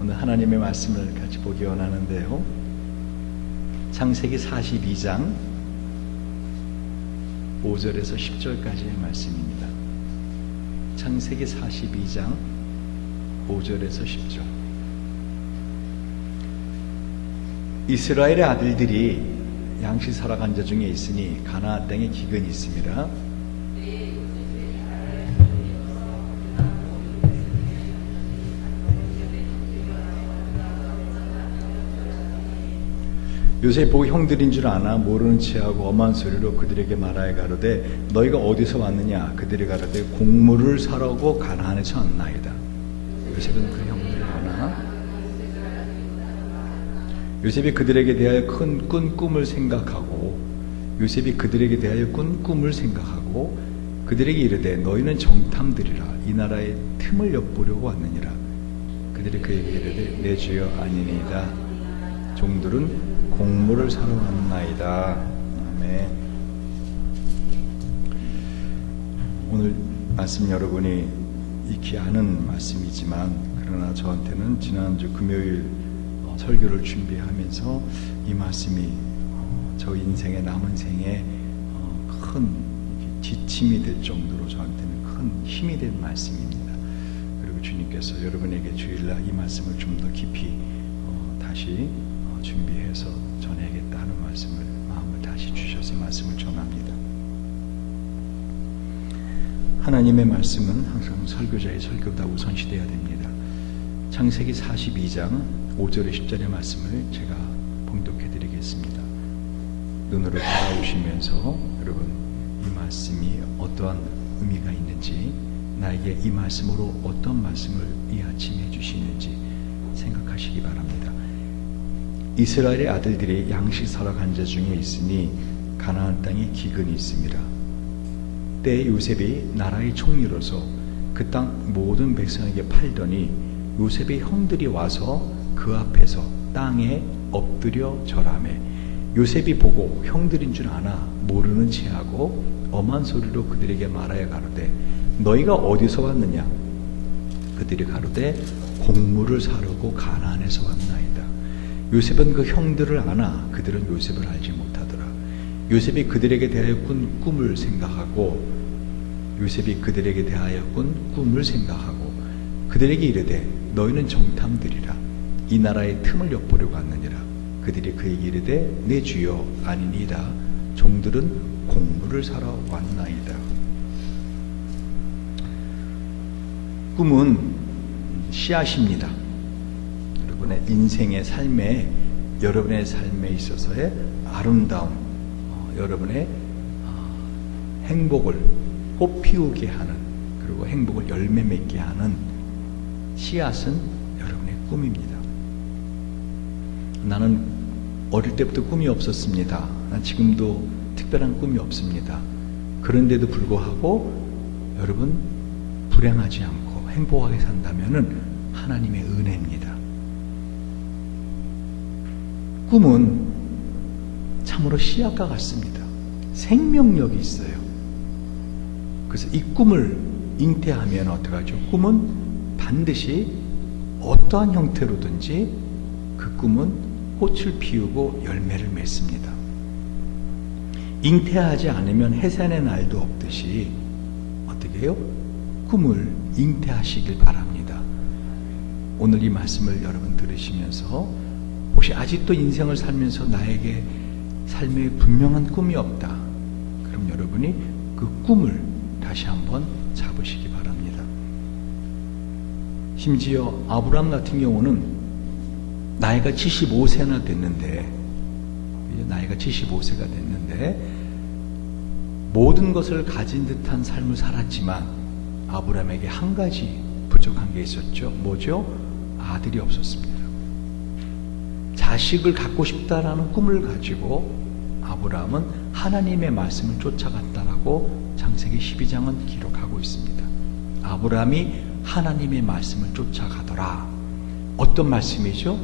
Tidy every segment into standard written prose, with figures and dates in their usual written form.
오늘 하나님의 말씀을 같이 보기 원하는데요. 창세기 42장 5절에서 10절까지의 말씀입니다. 창세기 42장 5절에서 10절. 이스라엘의 아들들이 양식 살아간 자 중에 있으니 가나안 땅에 기근이 있습니다. 요셉 보고 형들인 줄 아나 모르는 체하고 엄한 소리로 그들에게 말하여 가로되 너희가 어디서 왔느냐? 그들이 가로되 곡물을 사려고 가나안에서 왔나이다. 요셉은 그 형들을 아나 요셉이 그들에게 대하여 큰 꿈을 생각하고 그들에게 이르되 너희는 정탐들이라 이 나라의 틈을 엿보려고 왔느니라. 그들이 그에게 이르되 내 주여 아니니이다. 종들은 곡물을 사러 왔나이다. 아멘. 오늘 말씀 여러분이 익히 아는 말씀이지만 그러나 저한테는 지난주 금요일 설교를 준비하면서 이 말씀이 저 인생의 남은 생에 큰 지침이 될 정도로 저한테는 큰 힘이 된 말씀입니다. 그리고 주님께서 여러분에게 주일날 이 말씀을 좀 더 깊이 다시 준비해서 전해야겠다 하는 말씀을 마음을 다시 주셔서 말씀을 전합니다. 하나님의 말씀은 항상 설교자의 설교보다 우선시돼야 됩니다. 창세기 42장 5절에 10절의 말씀을 제가 봉독해 드리겠습니다. 눈으로 바라보시면서 여러분 이 말씀이 어떠한 의미가 있는지, 나에게 이 말씀으로 어떤 말씀을 이 아침에 주시는지 생각하시기 바랍니다. 이스라엘의 아들들이 양식 사러 간 자 중에 있으니 가나안 땅에 기근이 있습니다. 때에 요셉이 나라의 총리로서 그 땅 모든 백성에게 팔더니 요셉의 형들이 와서 그 앞에서 땅에 엎드려 절하매 요셉이 보고 형들인 줄 아나 모르는 체하고 엄한 소리로 그들에게 말하여 가로되 너희가 어디서 왔느냐? 그들이 가로되 곡물을 사려고 가나안에서 왔나이다. 요셉은 그 형들을 아나 그들은 요셉을 알지 못하더라. 요셉이 그들에게 대하여 꾼 꿈을 생각하고 그들에게 이르되 너희는 정탐들이라 이 나라의 틈을 엿보려고 왔느니라. 그들이 그에게 이르되 내 주여 아니니이다. 종들은 곡물을 사러 왔나이다. 꿈은 씨앗입니다. 여러분의 인생의 삶에, 여러분의 삶에 있어서의 아름다움, 여러분의 행복을 꽃피우게 하는, 그리고 행복을 열매 맺게 하는 씨앗은 여러분의 꿈입니다. 나는 어릴 때부터 꿈이 없었습니다. 난 지금도 특별한 꿈이 없습니다. 그런데도 불구하고 여러분 불행하지 않고 행복하게 산다면은 하나님의 은혜입니다. 꿈은 참으로 씨앗과 같습니다. 생명력이 있어요. 그래서 이 꿈을 잉태하면 어떡하죠? 꿈은 반드시 어떠한 형태로든지 그 꿈은 꽃을 피우고 열매를 맺습니다. 잉태하지 않으면 해산의 날도 없듯이 어떻게 해요? 꿈을 잉태하시길 바랍니다. 오늘 이 말씀을 여러분 들으시면서 혹시 아직도 인생을 살면서 나에게 삶에 분명한 꿈이 없다. 그럼 여러분이 그 꿈을 다시 한번 잡으시기 바랍니다. 심지어 아브라함 같은 경우는 나이가 75세나 됐는데 모든 것을 가진 듯한 삶을 살았지만 아브라함에게 한 가지 부족한 게 있었죠. 뭐죠? 아들이 없었습니다. 자식을 갖고 싶다라는 꿈을 가지고 아브라함은 하나님의 말씀을 쫓아갔다라고 창세기 12장은 기록하고 있습니다. 아브라함이 하나님의 말씀을 쫓아가더라. 어떤 말씀이죠?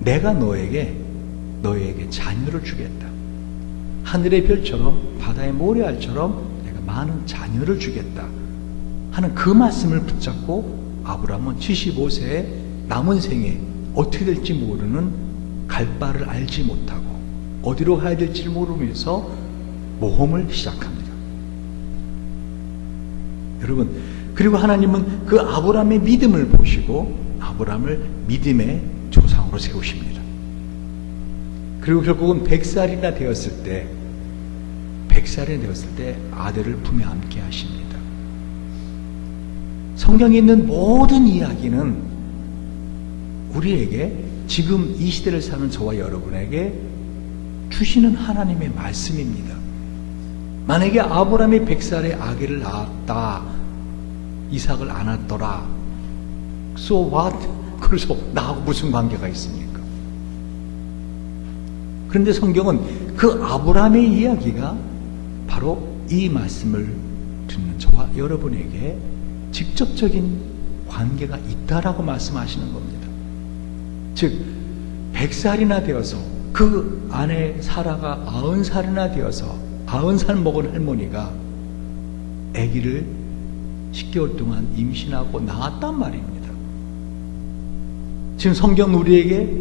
내가 너에게 자녀를 주겠다. 하늘의 별처럼 바다의 모래알처럼 내가 많은 자녀를 주겠다 하는 그 말씀을 붙잡고 아브라함은 75세에 남은 생에 어떻게 될지 모르는 갈 바를 알지 못하고 어디로 가야 될지 모르면서 모험을 시작합니다. 여러분, 그리고 하나님은 그 아브라함의 믿음을 보시고 아브라함을 믿음의 조상으로 세우십니다. 그리고 결국은 100살이나 되었을 때 아들을 품에 안게 하십니다. 성경에 있는 모든 이야기는 우리에게 지금 이 시대를 사는 저와 여러분에게 주시는 하나님의 말씀입니다. 만약에 아브라함이 100살에 아기를 낳았다, 이삭을 안 낳았더라, so what? 그래서 나하고 무슨 관계가 있습니까? 그런데 성경은 그 아브라함의 이야기가 바로 이 말씀을 듣는 저와 여러분에게 직접적인 관계가 있다라고 말씀하시는 겁니다. 즉 100살이나 되어서 그 아내 사라가 90살이나 되어서 90살 먹은 할머니가 아기를 10개월 동안 임신하고 낳았단 말입니다. 지금 성경 우리에게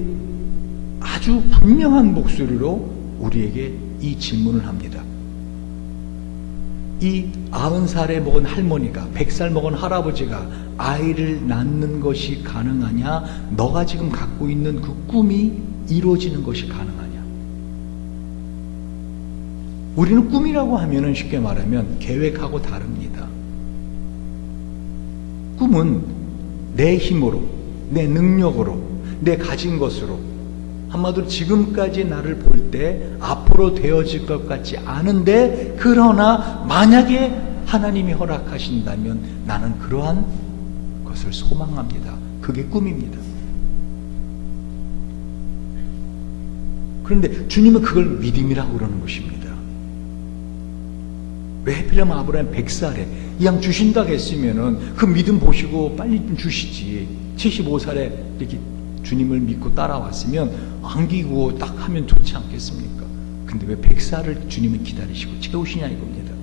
아주 분명한 목소리로 우리에게 이 질문을 합니다. 이 90살에 먹은 할머니가 100살 먹은 할아버지가 아이를 낳는 것이 가능하냐? 너가 지금 갖고 있는 그 꿈이 이루어지는 것이 가능하냐? 우리는 꿈이라고 하면은 쉽게 말하면 계획하고 다릅니다. 꿈은 내 힘으로, 내 능력으로, 내 가진 것으로, 한마디로 지금까지 나를 볼 때 앞으로 되어질 것 같지 않은데, 그러나 만약에 하나님이 허락하신다면 나는 그러한 것을 소망합니다. 그게 꿈입니다. 그런데 주님은 그걸 믿음이라고 그러는 것입니다. 왜 하필이면 아브라함 100살에 이왕 주신다고 했으면은 그 믿음 보시고 빨리 좀 주시지. 75살에 이렇게 주님을 믿고 따라왔으면 안기고 딱 하면 좋지 않겠습니까? 근데 왜 100살을 주님을 기다리시고 채우시냐 이겁니다.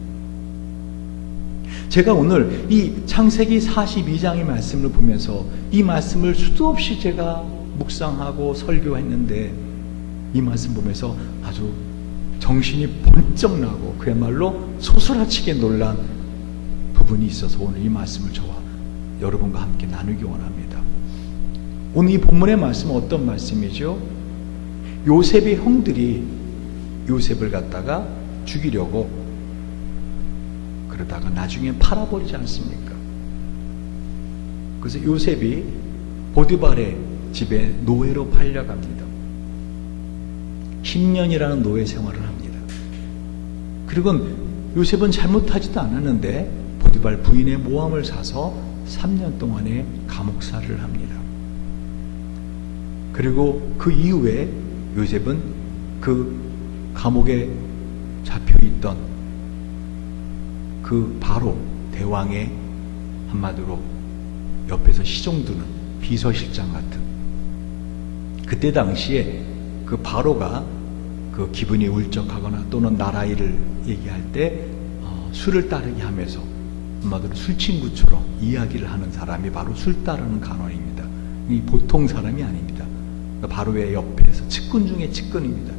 제가 오늘 이 창세기 42장의 말씀을 보면서 이 말씀을 수도 없이 제가 묵상하고 설교했는데, 이 말씀 보면서 아주 정신이 번쩍 나고 그야말로 소스라치게 놀란 부분이 있어서 오늘 이 말씀을 저와 여러분과 함께 나누기 원합니다. 오늘 이 본문의 말씀은 어떤 말씀이죠? 요셉의 형들이 요셉을 갖다가 죽이려고 그러다가 나중에 팔아버리지 않습니까? 그래서 요셉이 보디발의 집에 노예로 팔려갑니다. 10년이라는 노예 생활을 합니다. 그리고 요셉은 잘못하지도 않았는데 보디발 부인의 모함을 사서 3년 동안의 감옥살이를 합니다. 그리고 그 이후에 요셉은 그 감옥에 잡혀있던 그 바로 대왕의 한마디로 옆에서 시종두는 비서실장 같은, 그때 당시에 그 바로가 그 기분이 울적하거나 또는 나라 일을 얘기할 때 술을 따르게 하면서 한마디로 술친구처럼 이야기를 하는 사람이 바로 술 따르는 간원입니다. 이 보통 사람이 아닙니다. 바로의 옆에서 측근 중에 측근입니다.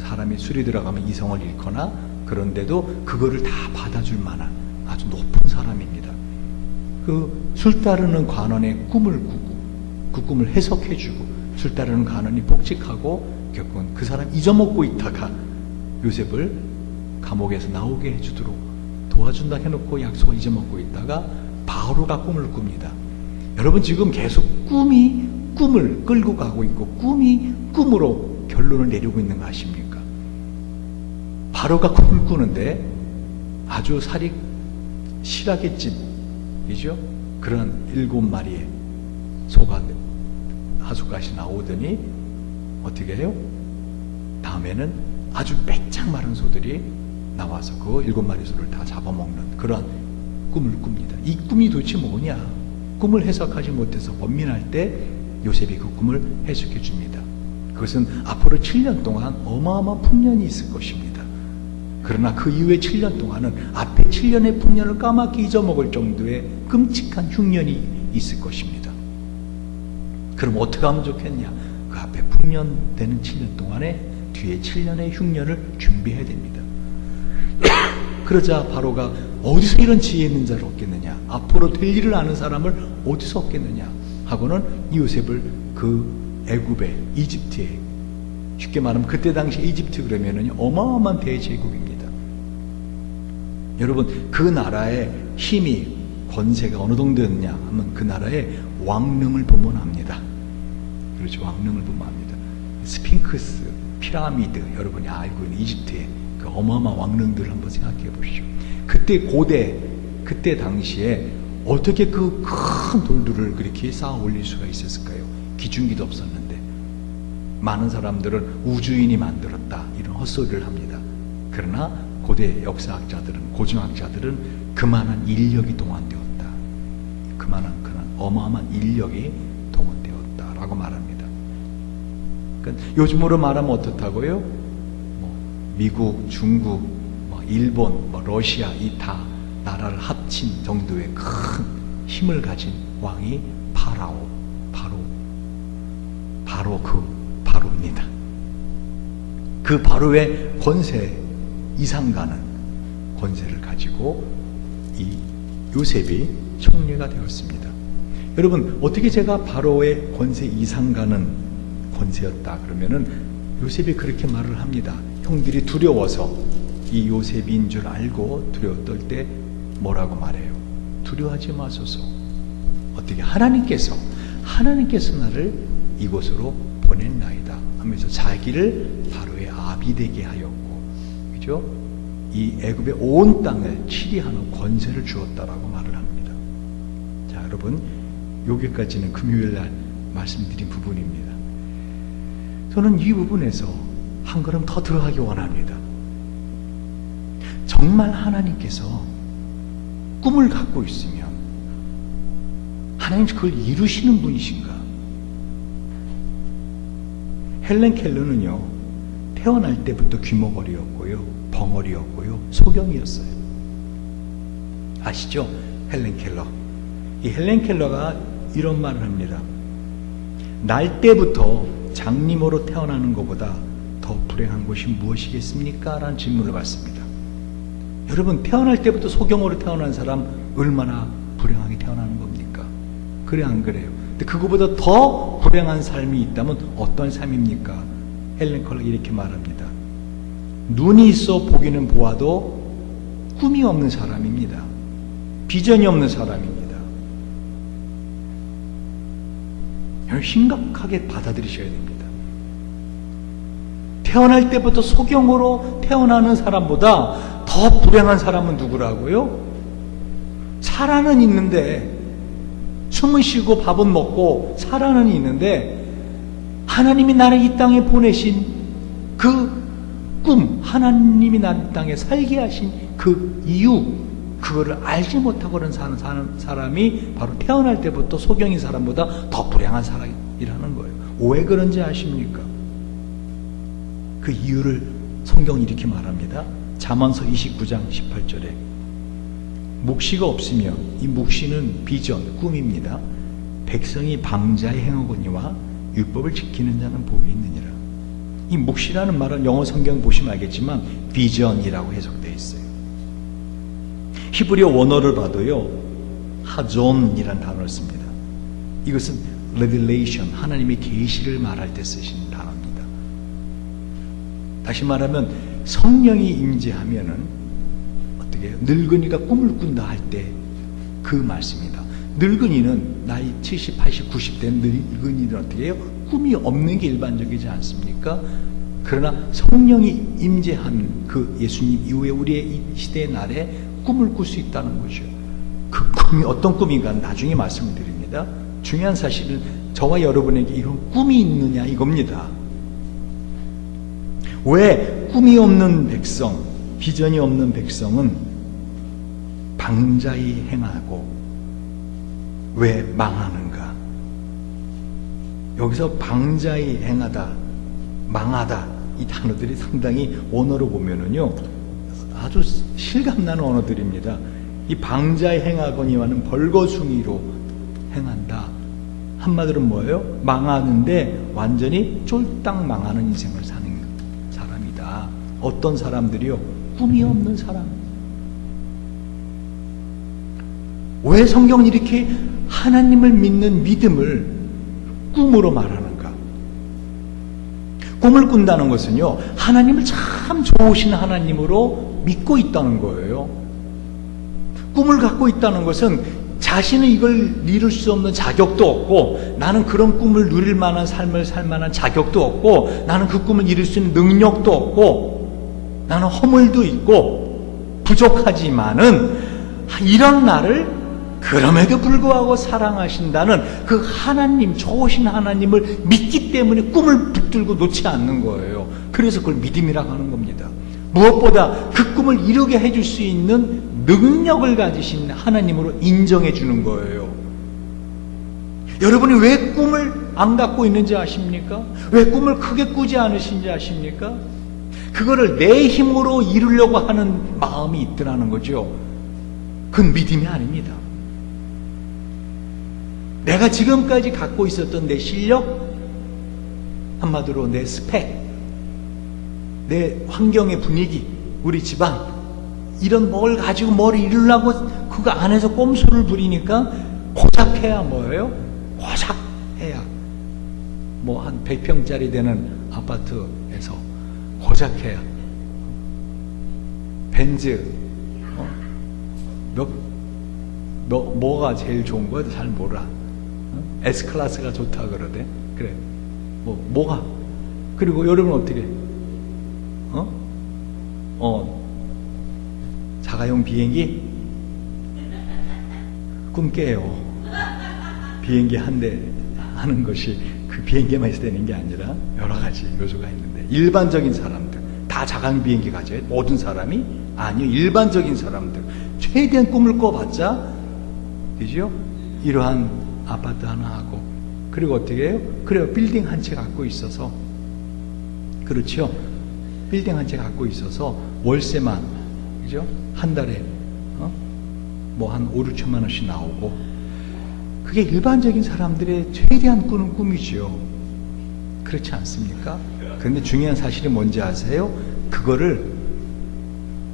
사람이 술이 들어가면 이성을 잃거나 그런데도 그거를 다 받아줄 만한 아주 높은 사람입니다. 그 술 따르는 관원의 꿈을 꾸고 그 꿈을 해석해주고, 술 따르는 관원이 복직하고 결국은 그 사람 잊어먹고 있다가 요셉을 감옥에서 나오게 해주도록 도와준다 해놓고 약속을 잊어먹고 있다가 바로가 꿈을 꿉니다. 여러분 지금 계속 꿈이 꿈을 끌고 가고 있고 꿈이 꿈으로 결론을 내리고 있는 거 아십니까? 바로가 꿈을 꾸는데 아주 살이 실하게 찐, 이죠? 그런 7마리의 소가 하숫가시 나오더니 어떻게 해요? 다음에는 아주 빼짝 마른 소들이 나와서 그 7마리 소를 다 잡아먹는 그런 꿈을 꿉니다. 이 꿈이 도대체 뭐냐? 꿈을 해석하지 못해서 번민할 때 요셉이 그 꿈을 해석해 줍니다. 그것은 앞으로 7년 동안 어마어마한 풍년이 있을 것입니다. 그러나 그 이후에 7년 동안은 앞에 7년의 풍년을 까맣게 잊어먹을 정도의 끔찍한 흉년이 있을 것입니다. 그럼 어떻게 하면 좋겠냐? 그 앞에 풍년되는 7년 동안에 뒤에 7년의 흉년을 준비해야 됩니다. 그러자 바로가 어디서 이런 지혜 있는 자를 얻겠느냐? 앞으로 될 일을 아는 사람을 어디서 얻겠느냐? 하고는 이 요셉을 그 애굽에, 이집트에, 쉽게 말하면 그때 당시 이집트 그러면은 어마어마한 대제국입니다. 여러분, 그 나라의 힘이, 권세가 어느 정도였냐 하면 그 나라의 왕릉을 보면 압니다. 그렇죠. 왕릉을 보면 압니다. 스핑크스, 피라미드, 여러분이 알고 있는 이집트의 그 어마어마한 왕릉들을 한번 생각해 보시죠. 그때 당시에 어떻게 그 큰 돌들을 그렇게 쌓아 올릴 수가 있었을까요? 기중기도 없었는데. 많은 사람들은 우주인이 만들었다 이런 헛소리를 합니다. 그러나 고대 역사학자들은, 고증학자들은 그만한 인력이 동원되었다. 그만한 어마어마한 인력이 동원되었다라고 말합니다. 그러니까 요즘으로 말하면 어떻다고요? 미국, 중국, 일본, 러시아 이 다 나라를 합친 정도의 큰 힘을 가진 왕이 바로 그 바로입니다. 그 바로의 권세 이상 가는 권세를 가지고 이 요셉이 총리가 되었습니다. 여러분, 어떻게 제가 바로의 권세 이상 가는 권세였다 그러면은 요셉이 그렇게 말을 합니다. 형들이 두려워서 이 요셉인 줄 알고 두려웠을 때 뭐라고 말해요? 두려워하지 마소서. 어떻게 하나님께서 나를 이곳으로 보냈나이다 하면서 자기를 바로의 아비 되게 하였고, 그죠? 이 애굽의 온 땅을 치리하는 권세를 주었다라고 말을 합니다. 자, 여러분, 여기까지는 금요일 날 말씀드린 부분입니다. 저는 이 부분에서 한 걸음 더 들어가기 원합니다. 정말 하나님께서 꿈을 갖고 있으면 하나님 그걸 이루시는 분이신가? 헬렌 켈러는요, 태어날 때부터 귀머거리였고요, 벙어리였고요, 소경이었어요. 아시죠? 헬렌 켈러. 이 헬렌 켈러가 이런 말을 합니다. 날 때부터 장님으로 태어나는 것보다 더 불행한 것이 무엇이겠습니까? 라는 질문을 받습니다. 여러분, 태어날 때부터 소경으로 태어난 사람 얼마나 불행하게 태어나는 겁니까? 그래 안 그래요? 근데 그거보다 더 불행한 삶이 있다면 어떤 삶입니까? 헬렌 켈러가 이렇게 말합니다. 눈이 있어 보기는 보아도 꿈이 없는 사람입니다. 비전이 없는 사람입니다. 여러분, 심각하게 받아들이셔야 됩니다. 태어날 때부터 소경으로 태어나는 사람보다 더 불행한 사람은 누구라고요? 살아는 있는데, 숨은 쉬고 밥은 먹고 살아는 있는데, 하나님이 나를 이 땅에 보내신 그 꿈, 하나님이 나를 땅에 살게 하신 그 이유, 그거를 알지 못하고는 사는 사람이 바로 태어날 때부터 소경인 사람보다 더 불행한 사람이라는 거예요. 왜 그런지 아십니까? 그 이유를 성경이 이렇게 말합니다. 잠언서 29장 18절에 묵시가 없으면, 이 묵시는 비전, 꿈입니다. 백성이 방자에 행하거니와 율법을 지키는 자는 복이 있느니라. 이 묵시라는 말은 영어 성경 보시면 알겠지만 비전이라고 해석되어 있어요. 히브리어 원어를 봐도요, 하존이라는 단어를 씁니다. 이것은 revelation, 하나님의 계시를 말할 때 쓰신 단어입니다. 다시 말하면 성령이 임재하면은 어떻게 해요? 늙은이가 꿈을 꾼다 할 때 그 말씀입니다. 늙은이는 나이 70, 80, 90 된 늙은이는 어떻게 해요? 꿈이 없는 게 일반적이지 않습니까? 그러나 성령이 임재한 그 예수님 이후에 우리의 이 시대의 날에 꿈을 꿀 수 있다는 거죠. 그 꿈이 어떤 꿈인가 나중에 말씀을 드립니다. 중요한 사실은 저와 여러분에게 이런 꿈이 있느냐 이겁니다. 왜 꿈이 없는 백성, 비전이 없는 백성은 방자히 행하고 왜 망하는가? 여기서 방자히 행하다, 망하다, 이 단어들이 상당히 언어로 보면은요 아주 실감나는 언어들입니다. 이 방자히 행하거니와는 벌거숭이로 행한다 한마디로 뭐예요? 망하는데 완전히 쫄딱 망하는 인생을 사는 사람이다. 어떤 사람들이요? 꿈이 없는 사람. 왜 성경은 이렇게 하나님을 믿는 믿음을 꿈으로 말하는가? 꿈을 꾼다는 것은요, 하나님을 참 좋으신 하나님으로 믿고 있다는 거예요. 꿈을 갖고 있다는 것은 자신은 이걸 이룰 수 없는 자격도 없고, 나는 그런 꿈을 누릴 만한 삶을 살 만한 자격도 없고, 나는 그 꿈을 이룰 수 있는 능력도 없고, 나는 허물도 있고 부족하지만은 이런 나를 그럼에도 불구하고 사랑하신다는 그 하나님, 좋으신 하나님을 믿기 때문에 꿈을 붙들고 놓지 않는 거예요. 그래서 그걸 믿음이라고 하는 겁니다. 무엇보다 그 꿈을 이루게 해줄 수 있는 능력을 가지신 하나님으로 인정해 주는 거예요. 여러분이 왜 꿈을 안 갖고 있는지 아십니까? 왜 꿈을 크게 꾸지 않으신지 아십니까? 그거를 내 힘으로 이루려고 하는 마음이 있더라는 거죠. 그건 믿음이 아닙니다. 내가 지금까지 갖고 있었던 내 실력, 한마디로 내 스펙, 내 환경의 분위기, 우리 집안, 이런 뭘 가지고 뭘 이루려고 그거 안에서 꼼수를 부리니까 고작해야 뭐예요? 고작해야 뭐 한 100평짜리 되는 아파트에서 고작해야 벤츠 뭐가 제일 좋은 거야? 잘 몰라. S클래스가 좋다 그러대. 그래. 뭐가? 그리고 여러분 어떻게? 자가용 비행기? 꿈 깨요. 비행기 한 대 하는 것이 그 비행기만 있어야 되는 게 아니라 여러 가지 요소가 있는데, 일반적인 사람들 다 자가용 비행기 가져요? 모든 사람이? 아니요. 일반적인 사람들 최대한 꿈을 꿔봤자 되죠? 이러한 아파트 하나 하고, 그리고 어떻게 해요? 그래요. 빌딩 한 채 갖고 있어서, 그렇죠? 빌딩 한 채 갖고 있어서 월세만, 그죠? 한 달에 뭐 한 5, 6천만 원씩 나오고, 그게 일반적인 사람들의 최대한 꾸는 꿈이죠. 그렇지 않습니까? 그런데 중요한 사실이 뭔지 아세요? 그거를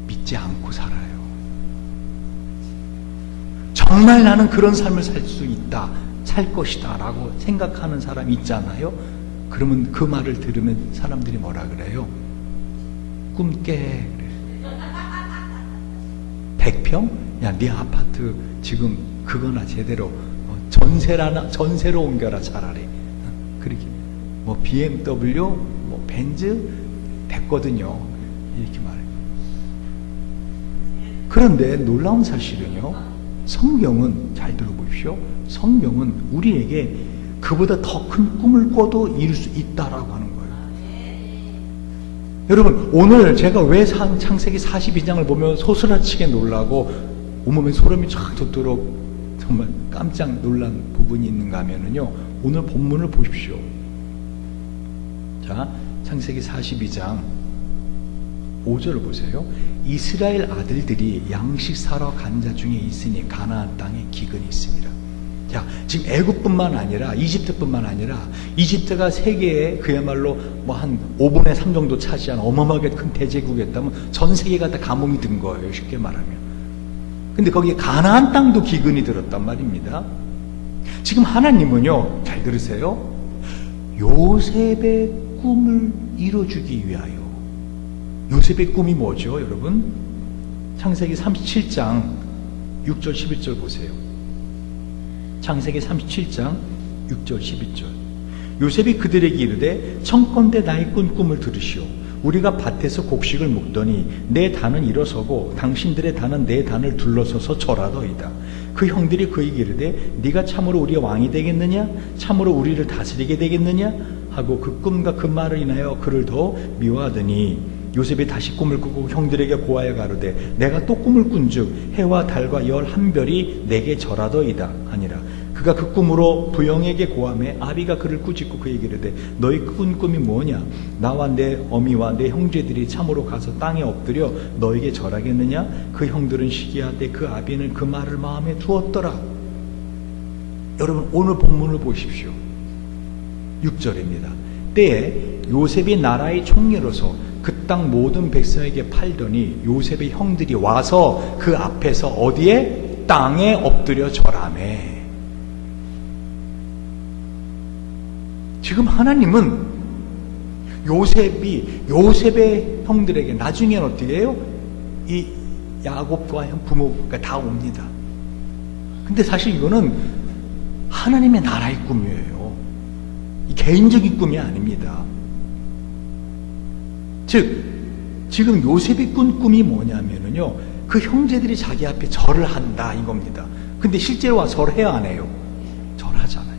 믿지 않고 살아요. 정말 나는 그런 삶을 살 수 있다, 살 것이다 라고 생각하는 사람이 있잖아요. 그러면 그 말을 들으면 사람들이 뭐라 그래요? 꿈 깨. 100평? 야, 네 아파트 지금 그거나 제대로 전세로 옮겨라 차라리. 그렇게 뭐 BMW, 뭐 벤츠 됐거든요. 이렇게 말해요. 그런데 놀라운 사실은요, 성경은, 잘 들어보십시오. 성경은 우리에게 그보다 더 큰 꿈을 꿔도 이룰 수 있다라고 하는 거예요. 여러분, 오늘 제가 왜 창세기 42장을 보면 소스라치게 놀라고 온몸에 소름이 쫙 돋도록 정말 깜짝 놀란 부분이 있는가 하면은요, 오늘 본문을 보십시오. 자, 창세기 42장 5절을 보세요. 이스라엘 아들들이 양식 사러 간 자 중에 있으니 가나안 땅에 기근이 있습니다. 자, 지금 애굽뿐만 아니라 이집트뿐만 아니라, 이집트가 세계에 그야말로 뭐 한 5분의 3 정도 차지한 어마어마하게 큰 대제국이었다면 전 세계가 다 가뭄이 든 거예요, 쉽게 말하면. 근데 거기에 가나안 땅도 기근이 들었단 말입니다. 지금 하나님은요, 잘 들으세요, 요셉의 꿈을 이뤄주기 위하여. 요셉의 꿈이 뭐죠, 여러분? 창세기 37장 6절 11절 보세요. 창세기 37장 6절 11절. 요셉이 그들에게 이르되 청컨대 나의 꾼 꿈을 들으시오. 우리가 밭에서 곡식을 먹더니 내 단은 일어서고 당신들의 단은 내 단을 둘러서서 절하더이다. 그 형들이 그에게 이르되 네가 참으로 우리의 왕이 되겠느냐? 참으로 우리를 다스리게 되겠느냐? 하고 그 꿈과 그 말을 인하여 그를 더 미워하더니, 요셉이 다시 꿈을 꾸고 형들에게 고하여 가로되 내가 또 꿈을 꾼즉 해와 달과 열 한 별이 내게 절하더이다 하니라. 그가 그 꿈으로 부영에게 고하매 아비가 그를 꾸짖고 그에게 이르되 너희 꾼 꿈이 뭐냐? 나와 내 어미와 내 형제들이 참으로 가서 땅에 엎드려 너에게 절하겠느냐? 그 형들은 시기하되 그 아비는 그 말을 마음에 두었더라. 여러분 오늘 본문을 보십시오. 6절입니다. 때에 요셉이 나라의 총리로서 그 땅 모든 백성에게 팔더니 요셉의 형들이 와서 그 앞에서 어디에? 땅에 엎드려 절하매. 지금 하나님은 요셉의 형들에게 나중에는 어떻게 해요? 이 야곱과 부모가 다 옵니다. 근데 사실 이거는 하나님의 나라의 꿈이에요. 개인적인 꿈이 아닙니다. 즉 지금 요셉이 꾼 꿈이 뭐냐면요, 그 형제들이 자기 앞에 절을 한다 이겁니다. 근데 실제로 와서 절해야 안 해요? 절하잖아요.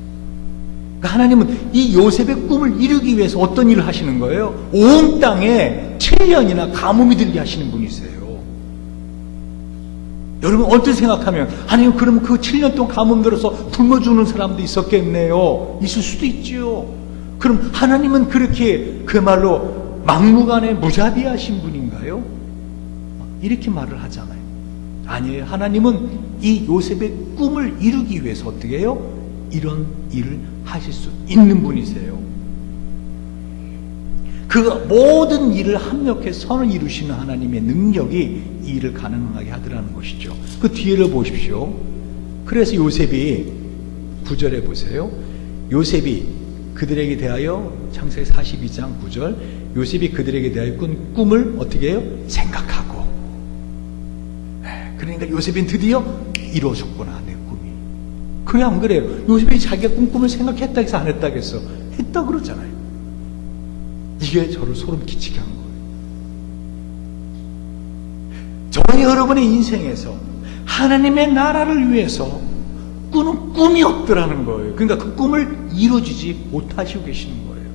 그러니까 하나님은 이 요셉의 꿈을 이루기 위해서 어떤 일을 하시는 거예요? 온 땅에 7년이나 가뭄이 들게 하시는 분이세요. 여러분 어떻게 생각하면, 아니 그러면 그 7년 동안 가뭄 들어서 굶어 죽는 사람도 있었겠네요. 있을 수도 있지요. 그럼 하나님은 그렇게 그야말로 막무가내 무자비하신 분인가요? 이렇게 말을 하잖아요. 아니에요. 하나님은 이 요셉의 꿈을 이루기 위해서 어떻게 해요? 이런 일을 하실 수 있는 분이세요. 그 모든 일을 합력해서 선을 이루시는 하나님의 능력이 이 일을 가능하게 하더라는 것이죠. 그 뒤를 보십시오. 그래서 요셉이 9절에 보세요. 요셉이 그들에게 대하여, 창세기 42장 9절, 요셉이 그들에게 대하여 꾼 꿈을 어떻게 해요? 생각하고. 그러니까 요셉은 드디어 이루어졌구나, 내 꿈이. 그래 안 그래요? 요셉이 자기가 꾼 꿈을 생각했다 해서 안 했다겠어? 했다 그러잖아요. 이게 저를 소름 끼치게 한 거예요. 저희 여러분의 인생에서 하나님의 나라를 위해서 꾸는 꿈이 없더라는 거예요. 그러니까 그 꿈을 이루어지지 못하시고 계시는 거예요.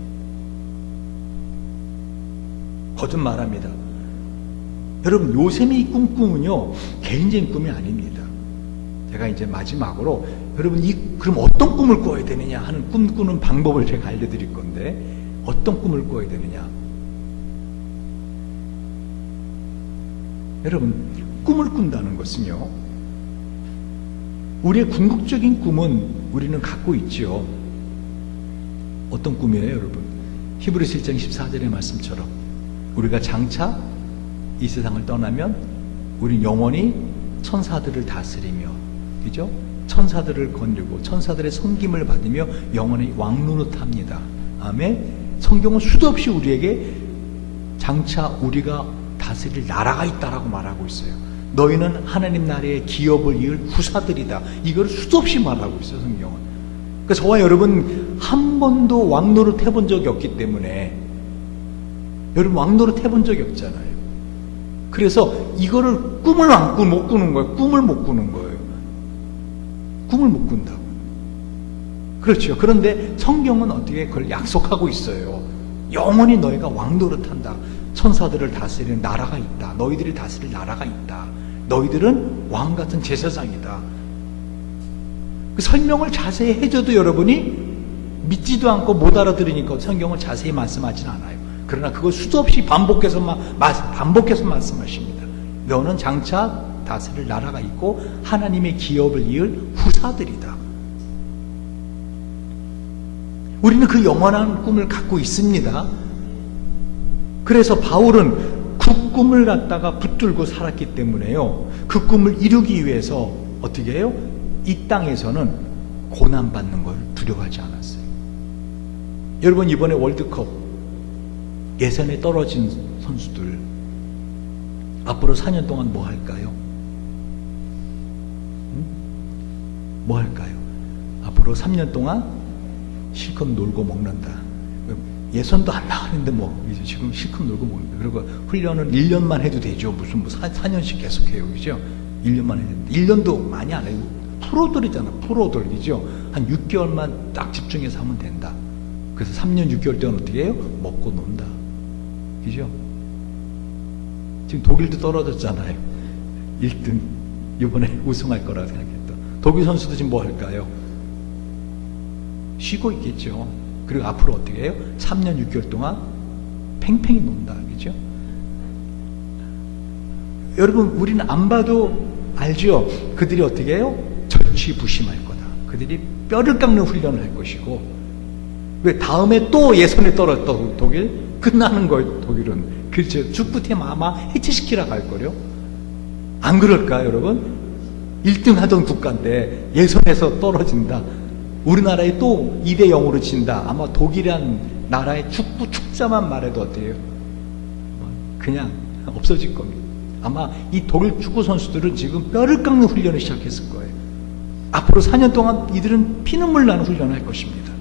거듭말합니다. 여러분 요셉이 꾼 꿈은요, 개인적인 꿈이 아닙니다. 제가 이제 마지막으로 여러분 그럼 어떤 꿈을 꿔야 되느냐 하는 꿈 꾸는 방법을 제가 알려드릴 건데, 어떤 꿈을 꿔야 되느냐. 여러분 꿈을 꾼다는 것은요, 우리의 궁극적인 꿈은 우리는 갖고 있지요. 어떤 꿈이에요 여러분? 히브리서 1장 14절의 말씀처럼 우리가 장차 이 세상을 떠나면 우리는 영원히 천사들을 다스리며, 그죠? 천사들을 건드리고 천사들의 섬김을 받으며 영원히 왕노릇합니다. 아멘. 성경은 수도 없이 우리에게 장차 우리가 다스릴 나라가 있다라고 말하고 있어요. 너희는 하나님 나라의 기업을 이을 후사들이다. 이걸 수도 없이 말하고 있어요, 성경은. 그러니까 저와 여러분 한 번도 왕노릇 해본 적이 없기 때문에, 여러분 왕노릇 해본 적이 없잖아요. 그래서 이거를 꿈을 못 꾸는 거예요. 꿈을 못 꾸는 거예요. 꿈을 못 꾼다고. 그렇죠. 그런데 성경은 어떻게 그걸 약속하고 있어요. 영원히 너희가 왕노릇한다. 천사들을 다스리는 나라가 있다. 너희들이 다스릴 나라가 있다. 너희들은 왕 같은 제사장이다. 그 설명을 자세히 해줘도 여러분이 믿지도 않고 못 알아들으니까 성경을 자세히 말씀하진 않아요. 그러나 그걸 수도 없이 반복해서 말씀하십니다. 너는 장차 다스릴 나라가 있고 하나님의 기업을 이을 후사들이다. 우리는 그 영원한 꿈을 갖고 있습니다. 그래서 바울은 그 꿈을 갖다가 붙들고 살았기 때문에요, 그 꿈을 이루기 위해서 어떻게 해요? 이 땅에서는 고난받는 걸 두려워하지 않았어요. 여러분 이번에 월드컵 예선에 떨어진 선수들 앞으로 4년 동안 뭐 할까요? 뭐 할까요? 앞으로 3년 동안 실컷 놀고 먹는다. 예선도 안 나가는데 뭐 지금 실컷 놀고 먹는다. 그리고 훈련은 1년만 해도 되죠. 무슨 4년씩 계속해요, 그죠? 1년만 해도 1년도 많이 안 해요. 프로들이잖아, 프로들이죠. 한 6개월만 딱 집중해서 하면 된다. 그래서 3년 6개월 동안 어떻게 해요? 먹고 논다, 그죠? 지금 독일도 떨어졌잖아요. 1등 이번에 우승할 거라고 생각했던 독일 선수도 지금 뭐 할까요? 쉬고 있겠죠. 그리고 앞으로 어떻게 해요? 3년 6개월 동안 팽팽히 논다, 그죠? 여러분 우리는 안 봐도 알죠? 그들이 어떻게 해요? 절취부심할 거다. 그들이 뼈를 깎는 훈련을 할 것이고, 왜 다음에 또 예선에 떨어졌던 독일 끝나는 거예요. 독일은 그렇죠. 축구팀 아마 해체시키라고 할 거요. 안 그럴까요, 여러분? 1등 하던 국가인데 예선에서 떨어진다. 우리나라에 또 2대 0으로 진다. 아마 독일이란 나라의 축구 축자만 말해도 어때요? 그냥 없어질 겁니다. 아마 이 독일 축구 선수들은 지금 뼈를 깎는 훈련을 시작했을 거예요. 앞으로 4년 동안 이들은 피눈물 나는 훈련을 할 것입니다.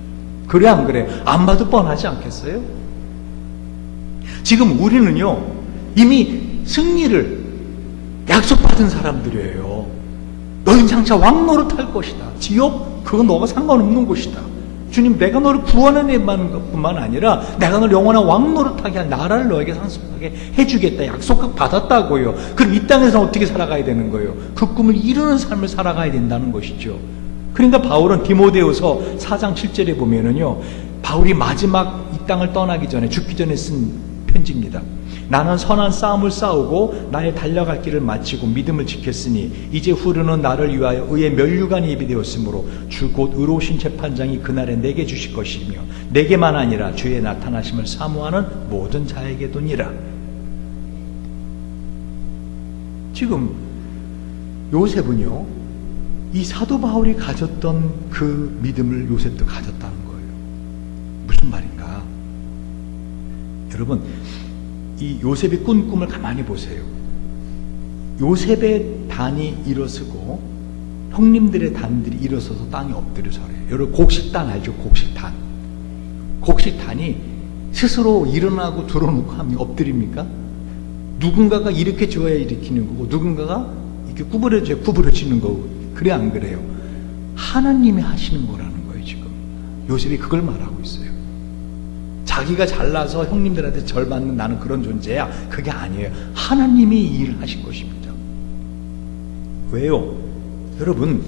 그래 안 그래? 안 봐도 뻔하지 않겠어요? 지금 우리는요, 이미 승리를 약속받은 사람들이에요. 너희는 장차 왕노릇할 것이다. 지옥? 그건 너가 상관없는 곳이다. 주님, 내가 너를 구원하는 것뿐만 아니라 내가 너를 영원한 왕노릇하게 한 나라를 너에게 상속하게 해주겠다. 약속 받았다고요. 그럼 이 땅에서 어떻게 살아가야 되는 거예요? 그 꿈을 이루는 삶을 살아가야 된다는 것이죠. 그러니까 바울은 디모데후서 4장 7절에 보면은요, 바울이 마지막 이 땅을 떠나기 전에, 죽기 전에 쓴 편지입니다. 나는 선한 싸움을 싸우고 나의 달려갈 길을 마치고 믿음을 지켰으니 이제 후르는 나를 위하여 의의 면류관이 예비되었으므로 주 곧 의로우신 재판장이 그날에 내게 주실 것이며 내게만 아니라 주의 나타나심을 사모하는 모든 자에게도니라. 지금 요셉은요, 이 사도 바울이 가졌던 그 믿음을 요셉도 가졌다는 거예요. 무슨 말인가? 여러분, 이 요셉이 꾼 꿈을 가만히 보세요. 요셉의 단이 일어서고 형님들의 단들이 일어서서 땅에 엎드려 서래요. 여러분, 곡식단 알죠? 곡식단. 곡식단이 스스로 일어나고 들어놓고 하면 엎드립니까? 누군가가 이렇게 줘야 일으키는 거고 누군가가 이렇게 구부려져야 구부려지는 거고. 그래 안 그래요? 하나님이 하시는 거라는 거예요. 지금 요셉이 그걸 말하고 있어요. 자기가 잘나서 형님들한테 절 받는 나는 그런 존재야. 그게 아니에요. 하나님이 이 일을 하신 것입니다. 왜요? 여러분,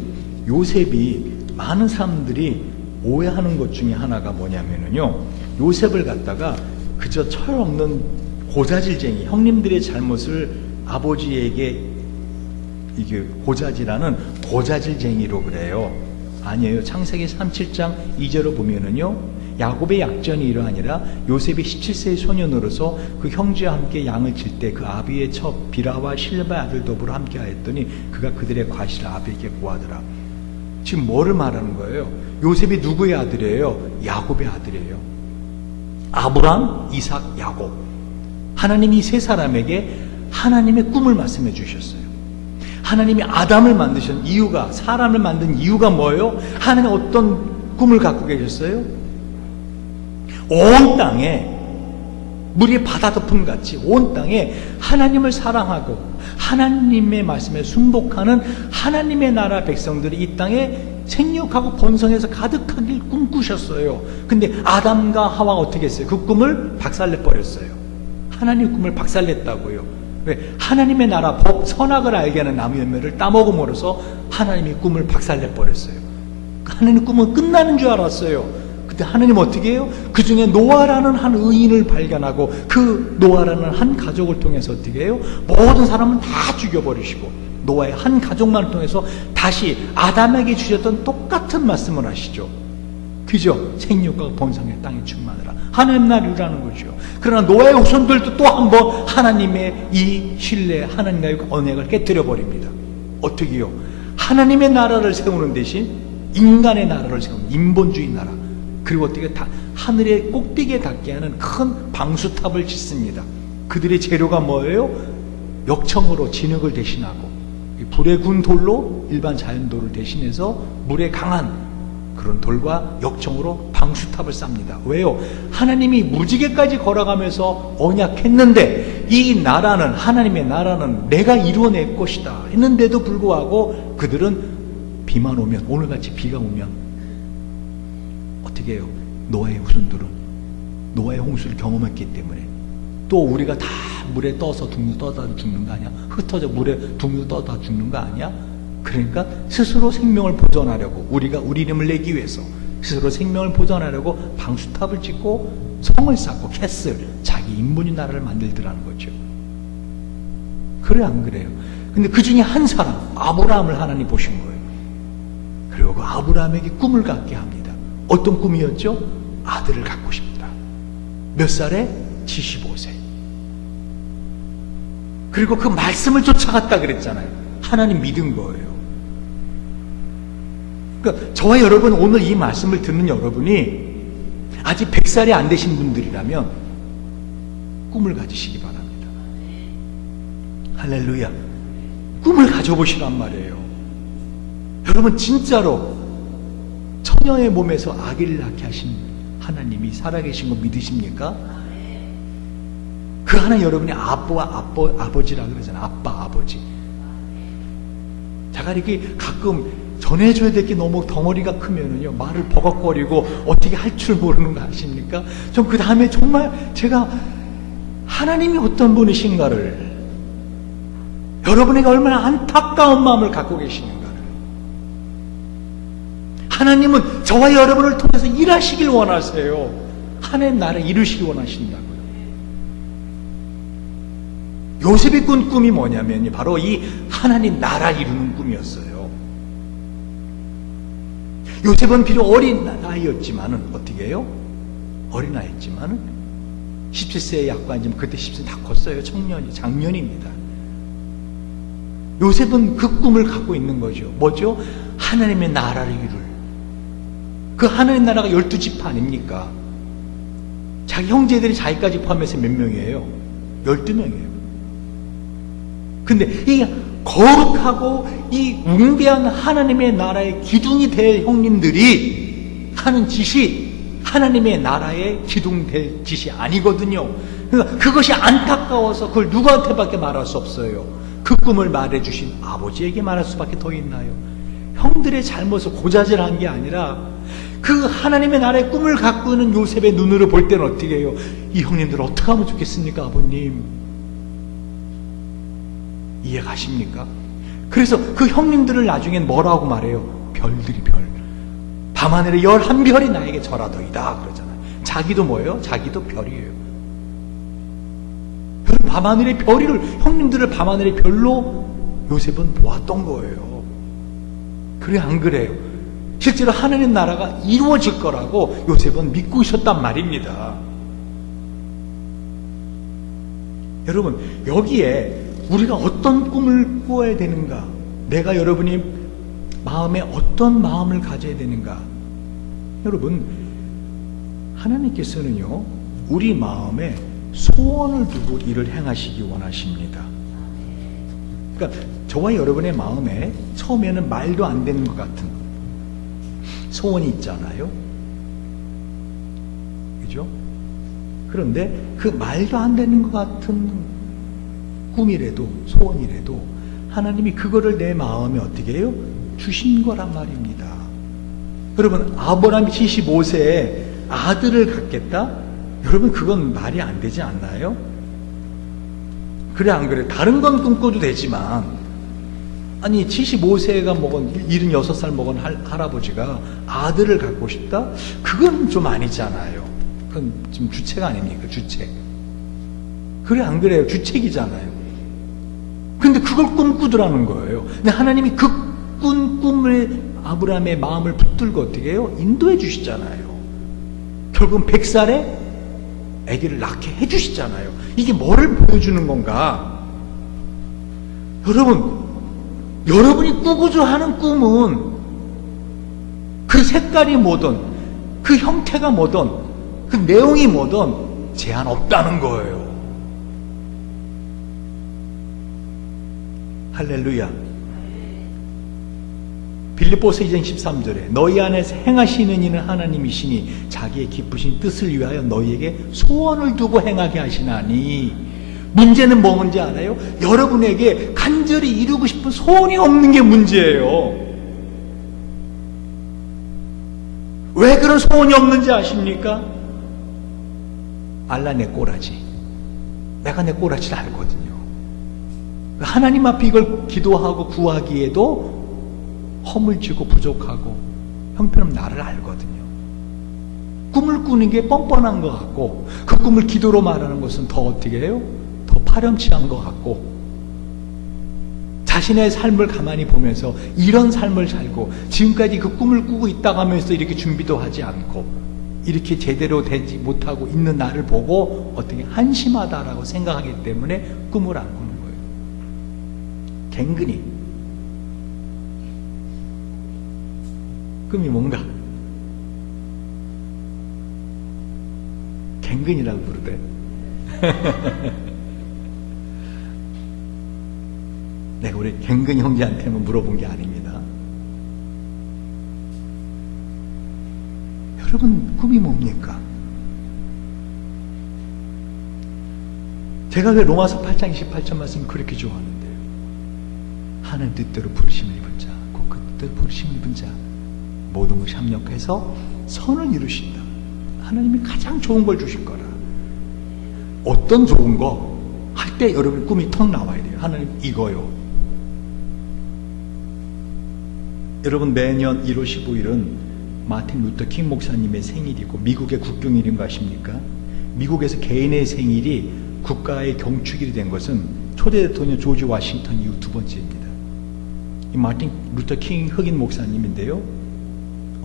요셉이 많은 사람들이 오해하는 것 중에 하나가 뭐냐면요, 요셉을 갖다가 그저 철없는 고자질쟁이, 형님들의 잘못을 아버지에게 이게 고자질하는 고자질쟁이로 그래요. 아니에요. 창세기 37장 2절을 보면은요, 야곱의 약전이 이러하니라 요셉이 17세의 소년으로서 그 형제와 함께 양을 칠 때 그 아비의 첩 비라와 실바의 아들 더불어 함께 하였더니 그가 그들의 과실을 아비에게 고하더라. 지금 뭐를 말하는 거예요? 요셉이 누구의 아들이에요? 야곱의 아들이에요. 아브람, 이삭, 야곱. 하나님이 세 사람에게 하나님의 꿈을 말씀해 주셨어요. 하나님이 아담을 만드신 이유가, 사람을 만든 이유가 뭐예요? 하나님 어떤 꿈을 갖고 계셨어요? 온 땅에 물이 바다 덮음 같이 온 땅에 하나님을 사랑하고 하나님의 말씀에 순복하는 하나님의 나라 백성들이 이 땅에 생육하고 번성해서 가득하길 꿈꾸셨어요. 근데 아담과 하와가 어떻게 했어요? 그 꿈을 박살내 버렸어요. 하나님 꿈을 박살냈다고요. 왜? 하나님의 나라 복, 선악을 알게 하는 나무 열매를 따먹음으로써 하나님이 꿈을 박살내 버렸어요. 하나님 꿈은 끝나는 줄 알았어요. 근데 하나님 어떻게 해요? 그 중에 노아라는 한 의인을 발견하고 그 노아라는 한 가족을 통해서 어떻게 해요? 모든 사람은 다 죽여버리시고 노아의 한 가족만을 통해서 다시 아담에게 주셨던 똑같은 말씀을 하시죠. 그죠? 생육과 번성의 땅에 충만하라. 하나님 나라라는 거죠. 그러나 노아의 후손들도 또 한 번 하나님의 이 신뢰, 하나님과의 언약을 깨뜨려 버립니다. 어떻게 해요? 하나님의 나라를 세우는 대신 인간의 나라를 세우는 인본주의 나라. 그리고 어떻게 하늘의 꼭대기에 닿게 하는 큰 방수탑을 짓습니다. 그들의 재료가 뭐예요? 역청으로 진흙을 대신하고 불에 구운 돌로 일반 자연돌을 대신해서 물에 강한 그런 돌과 역청으로 방수탑을 쌓습니다. 왜요? 하나님이 무지개까지 걸어가면서 언약했는데 이 나라는, 하나님의 나라는 내가 이루어낼 것이다 했는데도 불구하고 그들은 비만 오면, 오늘같이 비가 오면 어떻게 해요? 노아의 후손들은 노아의 홍수를 경험했기 때문에 또 우리가 다 물에 떠서 떠다 죽는 거 아니야? 흩어져 물에 떠다 죽는 거 아니야? 그러니까 스스로 생명을 보존하려고, 우리가 우리 이름을 내기 위해서 스스로 생명을 보존하려고 방수탑을 짓고 성을 쌓고 캐슬, 자기 인본주의 나라를 만들더라는 거죠. 그래 안 그래요? 근데 그 중에 한 사람, 아브라함을 하나님 보신 거예요. 그리고 그리고 아브라함에게 꿈을 갖게 합니다. 어떤 꿈이었죠? 아들을 갖고 싶다. 몇 살에? 75세. 그리고 그 말씀을 쫓아갔다 그랬잖아요. 하나님 믿은 거예요. 그러니까 저와 여러분, 오늘 이 말씀을 듣는 여러분이 아직 100살이 안 되신 분들이라면 꿈을 가지시기 바랍니다. 할렐루야. 꿈을 가져보시란 말이에요. 여러분, 진짜로 처녀의 몸에서 아기를 낳게 하신 하나님이 살아계신 거 믿으십니까? 그 하나님, 여러분이 아버지라 그러잖아요. 아빠, 아버지. 제가 이렇게 가끔 전해줘야 될 게 너무 덩어리가 크면은요, 말을 버벅거리고 어떻게 할 줄 모르는 거 아십니까? 전 그 다음에 정말 제가 하나님이 어떤 분이신가를, 여러분에게 얼마나 안타까운 마음을 갖고 계시는가를, 하나님은 저와 여러분을 통해서 일하시길 원하세요. 하나님 나라 이루시길 원하신다고요. 요셉이 꾼 꿈이 뭐냐면요, 바로 이 하나님 나라 이루는 꿈이었어요. 요셉은 비록 어린 나이였지만은, 어떻게 해요? 어린 나이였지만은 17세에 약관이지만 그때 17세 다 컸어요. 장년입니다. 요셉은 그 꿈을 갖고 있는 거죠. 뭐죠? 하나님의 나라를 이룰. 그 하나님 나라가 12지파 아닙니까? 자기 형제들이 자기까지 포함해서 몇 명이에요? 12명이에요. 근데 이 거룩하고 이 웅대한 하나님의 나라의 기둥이 될 형님들이 하는 짓이 하나님의 나라의 기둥 될 짓이 아니거든요. 그러니까 그것이 안타까워서 그걸 누구한테밖에 말할 수 없어요. 그 꿈을 말해주신 아버지에게 말할 수밖에 더 있나요? 형들의 잘못을 고자질한 게 아니라 그 하나님의 나라의 꿈을 갖고 있는 요셉의 눈으로 볼 때는 어떻게 해요? 이 형님들 어떻게 하면 좋겠습니까, 아버님? 이해가십니까? 그래서 그 형님들을 나중엔 뭐라고 말해요? 별들이 별. 밤하늘에 11별이 나에게 절하더이다 그러잖아요. 자기도 뭐예요? 자기도 별이에요. 밤하늘의 별이를, 형님들을 밤하늘의 별로 요셉은 보았던 거예요. 그래, 안 그래요? 실제로 하나님 나라가 이루어질 거라고 요셉은 믿고 있었단 말입니다. 여러분, 여기에 우리가 어떤 꿈을 꾸어야 되는가, 내가 여러분이 마음에 어떤 마음을 가져야 되는가, 여러분, 하나님께서는요 우리 마음에 소원을 두고 일을 행하시기 원하십니다. 그러니까 저와 여러분의 마음에 처음에는 말도 안 되는 것 같은 소원이 있잖아요. 그죠? 그런데 그 말도 안 되는 것 같은 꿈이라도 소원이라도 하나님이 그거를 내 마음에 어떻게 해요? 주신 거란 말입니다. 여러분, 아브라함이 75세에 아들을 갖겠다? 여러분, 그건 말이 안 되지 않나요? 그래, 안 그래? 다른 건 꿈꿔도 되지만, 아니 75세가 먹은 76살 먹은 할아버지가 아들을 갖고 싶다? 그건 좀 아니잖아요. 그건 지금 주책 아닙니까? 주책. 그래, 안 그래요? 주책이잖아요. 근데 그걸 꿈꾸더라는 거예요. 근데 하나님이 그 꾼 꿈을 아브라함의 마음을 붙들고 어떻게 해요? 인도해 주시잖아요. 결국은 100살에 아기를 낳게 해 주시잖아요. 이게 뭐를 보여주는 건가? 여러분이 꾸고자 하는 꿈은 그 색깔이 뭐든, 그 형태가 뭐든, 그 내용이 뭐든 제한 없다는 거예요. 할렐루야. 빌립보서 2장 13절에 너희 안에서 행하시는 이는 하나님이시니 자기의 기쁘신 뜻을 위하여 너희에게 소원을 두고 행하게 하시나니. 문제는 뭔지 알아요? 여러분에게 간절히 이루고 싶은 소원이 없는 게 문제예요. 왜 그런 소원이 없는지 아십니까? 알라, 내 꼬라지. 내가 내 꼬라지를 알거든요. 하나님 앞에 이걸 기도하고 구하기에도 허물지고 부족하고 형편없는 나를 알거든요. 꿈을 꾸는 게 뻔뻔한 것 같고, 그 꿈을 기도로 말하는 것은 더 어떻게 해요? 더 파렴치한 것 같고, 자신의 삶을 가만히 보면서 이런 삶을 살고 지금까지 그 꿈을 꾸고 있다고 하면서 이렇게 준비도 하지 않고 이렇게 제대로 되지 못하고 있는 나를 보고 어떻게 한심하다라고 생각하기 때문에 꿈을 안 꾸는 거예요. 갱근이. 꿈이 뭔가? 갱근이라고 부르대. 내가 우리 갱근 형제한테만 물어본 게 아닙니다. 여러분, 꿈이 뭡니까? 제가 왜 로마서 8장 28절 말씀을 그렇게 좋아하는데요. 하나님 뜻대로 부르심을 입은 자, 곧 그 뜻대로 부르심을 입은 자, 모든 것이 합력해서 선을 이루신다. 하나님이 가장 좋은 걸 주실 거라. 어떤 좋은 거 할 때 여러분 꿈이 턱 나와야 돼요. 하나님 이거요. 여러분, 매년 1월 15일은 마틴 루터 킹 목사님의 생일이고 미국의 국경일인 거 아십니까? 미국에서 개인의 생일이 국가의 경축일이 된 것은 초대 대통령 조지 워싱턴 이후 두 번째입니다. 이 마틴 루터 킹 흑인 목사님인데요.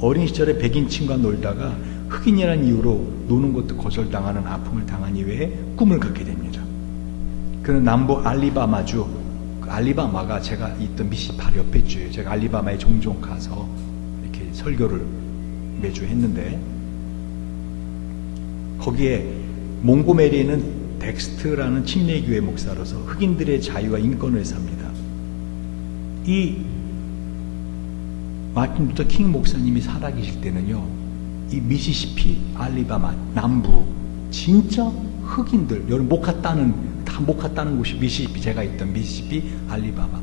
어린 시절에 백인층과 놀다가 흑인이라는 이유로 노는 것도 거절당하는 아픔을 당한 이후에 꿈을 갖게 됩니다. 그는 남부 알리바마주, 알리바마가 제가 있던 미시시피 바로 옆에 주예요. 제가 알리바마에 종종 가서 이렇게 설교를 매주 했는데 거기에 몽고메리에는 덱스트라는 침례교회 목사로서 흑인들의 자유와 인권을 삽니다. 이 마틴 루터 킹 목사님이 살아계실 때는요, 이 미시시피, 알리바마, 남부 진짜 흑인들, 여러분 다 목화 따는 곳이 미시시피, 제가 있던 미시시피, 알리바마.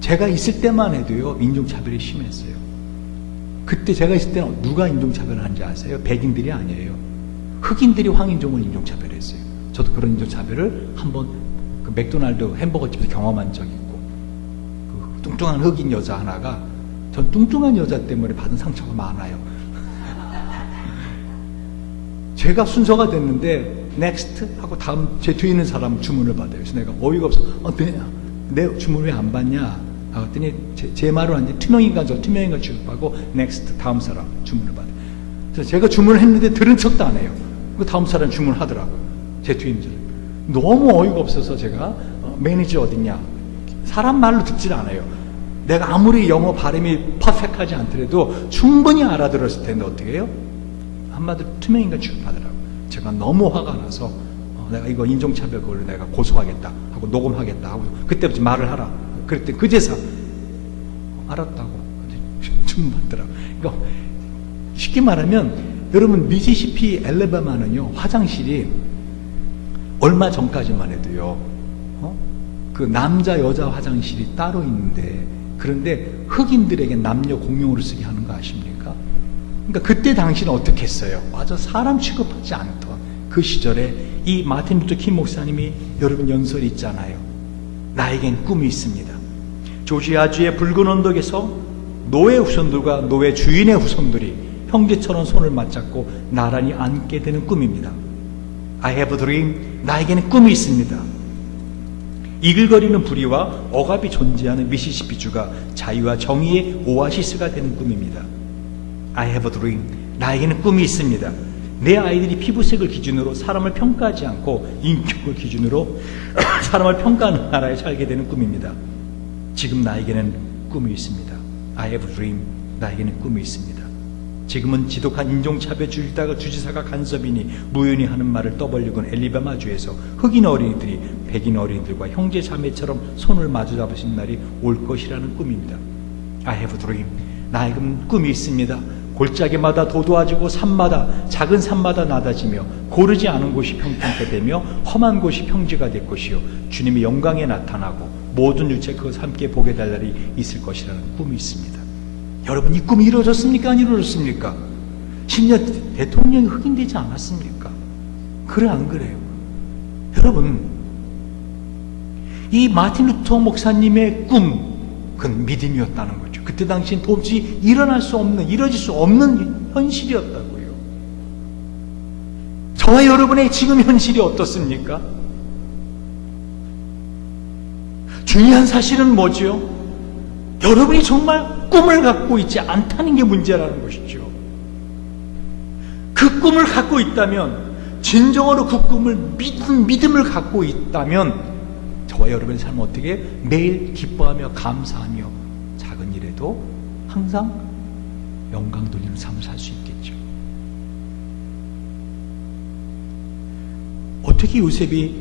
제가 있을 때만 해도요, 인종차별이 심했어요. 그때 제가 있을 때는 누가 인종차별을 하는지 아세요? 백인들이 아니에요. 흑인들이 황인종을 인종차별했어요. 저도 그런 인종차별을 한번 그 맥도날드 햄버거집에서 경험한 적이 있고, 그 뚱뚱한 흑인 여자 하나가, 전 뚱뚱한 여자 때문에 받은 상처가 많아요. 제가 순서가 됐는데 넥스트 하고 다음 제 뒤에 있는 사람 주문을 받아요. 그래서 내가 어이가 없어. 내 주문 왜 안 받냐? 그랬더니 제 말을 하는데 투명인간 취급하고 넥스트 다음 사람 주문을 받아요. 그래서 제가 주문을 했는데 들은 척도 안 해요. 그 다음 사람 주문하더라고요. 제 뒤에 있는 사람. 너무 어이가 없어서 제가 매니저 어딨냐? 사람 말로 듣질 않아요. 내가 아무리 영어 발음이 퍼펙트하지 않더라도 충분히 알아들었을 텐데 어떻게 해요? 한마디로 투명인간 취급하더라고요. 제가 너무 화가 나서 내가 이거 인종차별 그걸로 내가 고소하겠다 하고 녹음하겠다 하고 그때부터 말을 하라. 그랬더니 그제서 알았다고 주문받더라고요. 그러니까 쉽게 말하면 여러분 미시시피 알래바마는요, 화장실이 얼마 전까지만 해도요, 그 남자 여자 화장실이 따로 있는데, 그런데 흑인들에게 남녀 공용으로 쓰게 하는 거 아십니까? 그러니까 그때 당시는 어떻게 했어요? 맞아, 사람 취급하지 않던 그 시절에 이 마틴 루터 킹 목사님이 여러분 연설이 있잖아요. 나에겐 꿈이 있습니다. 조지아주의 붉은 언덕에서 노예 후손들과 노예 주인의 후손들이 형제처럼 손을 맞잡고 나란히 앉게 되는 꿈입니다. I have a dream. 나에게는 꿈이 있습니다. 이글거리는 부리와 억압이 존재하는 미시시피주가 자유와 정의의 오아시스가 되는 꿈입니다. I have a dream. 나에게는 꿈이 있습니다. 내 아이들이 피부색을 기준으로 사람을 평가하지 않고 인격을 기준으로 사람을 평가하는 나라에 살게 되는 꿈입니다. 지금 나에게는 꿈이 있습니다. I have a dream. 나에게는 꿈이 있습니다. 지금은 지독한 인종차별주의자가 주지사가 간섭이니 무연히 하는 말을 떠벌리곤 엘리바마주에서 흑인 어린이들이 백인 어린이들과 형제 자매처럼 손을 마주잡으신 날이 올 것이라는 꿈입니다. I have a dream. 나에게는 꿈이 있습니다. 골짜기마다 도도해지고 산마다 작은 산마다 낮아지며 고르지 않은 곳이 평평케 되며 험한 곳이 평지가 될 것이요 주님의 영광에 나타나고 모든 유체 그것을 함께 보게 될 날이 있을 것이라는 꿈이 있습니다. 여러분, 이 꿈이 이루어졌습니까? 안 이루어졌습니까? 심지어 대통령이 흑인되지 않았습니까? 그래 안 그래요? 여러분, 이 마틴 루터 목사님의 꿈, 그건 믿음이었다는 거죠. 그때 당시엔 도저히 일어날 수 없는, 이뤄질 수 없는 현실이었다고요. 저와 여러분의 지금 현실이 어떻습니까? 중요한 사실은 뭐죠? 여러분이 정말 꿈을 갖고 있지 않다는 게 문제라는 것이죠. 그 꿈을 갖고 있다면, 진정으로 그 꿈을 믿음을 갖고 있다면, 저와 여러분의 삶은 어떻게 매일 기뻐하며 감사하며 작은 일에도 항상 영광 돌리는 삶을 살 수 있겠죠. 어떻게 요셉이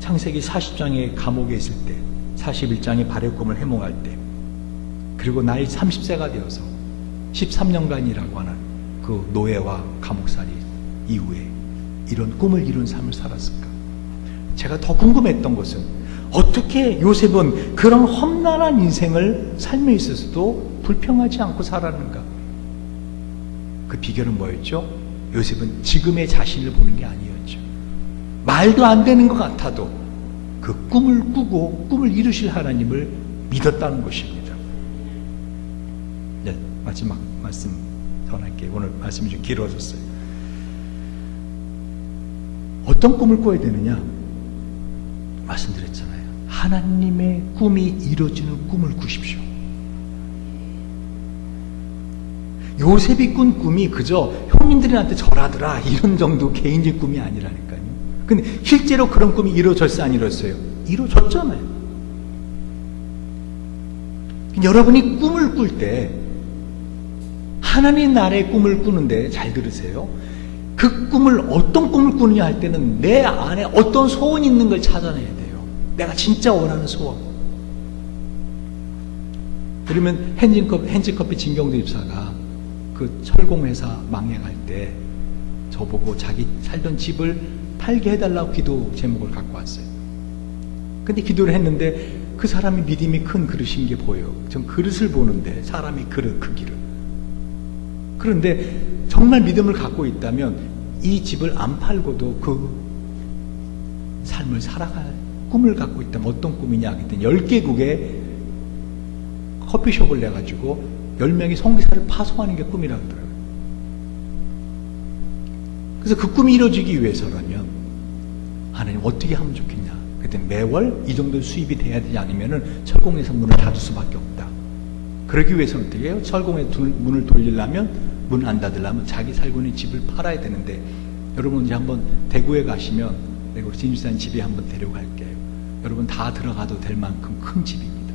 창세기 40장의 감옥에 있을 때, 41장의 발의 꿈을 해몽할 때, 그리고 나이 30세가 되어서 13년간이라고 하는 그 노예와 감옥살이 이후에 이런 꿈을 이룬 삶을 살았을까? 제가 더 궁금했던 것은 어떻게 요셉은 그런 험난한 인생을 삶에 있어서도 불평하지 않고 살았는가? 그 비결은 뭐였죠? 요셉은 지금의 자신을 보는 게 아니었죠. 말도 안 되는 것 같아도 그 꿈을 꾸고 꿈을 이루실 하나님을 믿었다는 것입니다. 네, 마지막 말씀 전할게요. 오늘 말씀이 좀 길어졌어요. 어떤 꿈을 꿔야 되느냐? 말씀드렸잖아요. 하나님의 꿈이 이루어지는 꿈을 꾸십시오. 요셉이 꾼 꿈이 그저 형님들이 나한테 절하더라 이런 정도 개인적 꿈이 아니라니까요. 근데 실제로 그런 꿈이 이루어졌어요, 안 이루어졌어요? 이루어졌잖아요. 여러분이 꿈을 꿀 때 하나님 나라의 꿈을 꾸는데 잘 들으세요. 그 꿈을 어떤 꿈을 꾸느냐 할 때는 내 안에 어떤 소원이 있는 걸 찾아내야 돼요. 내가 진짜 원하는 소원. 그러면 hen지커피 진경도 집사가 그 철공회사 망해갈 때 저보고 자기 살던 집을 팔게 해달라고 기도 제목을 갖고 왔어요. 근데 기도를 했는데 그 사람이 믿음이 큰 그릇인 게 보여요. 전 그릇을 보는데 사람이 그릇 크기를. 그런데 정말 믿음을 갖고 있다면 이 집을 안 팔고도 그 삶을 살아갈 꿈을 갖고 있다면 어떤 꿈이냐 그랬더니 10개국에 커피숍을 내가지고 10명이 선교사를 파송하는 게 꿈이라고 하더라고요. 그래서 그 꿈이 이루어지기 위해서라면 하나님 어떻게 하면 좋겠냐? 그때 매월 이 정도 수입이 돼야 되지 않으면 철공회사 문을 닫을 수밖에 없다. 그러기 위해서는 어떻게 해요? 철공회 문을 돌리려면, 문을 안 닫으려면 자기 살고 있는 집을 팔아야 되는데, 여러분 이제 한번 대구에 가시면 내가 우리 진주산 집에 한번 데려갈게요. 여러분 다 들어가도 될 만큼 큰 집입니다.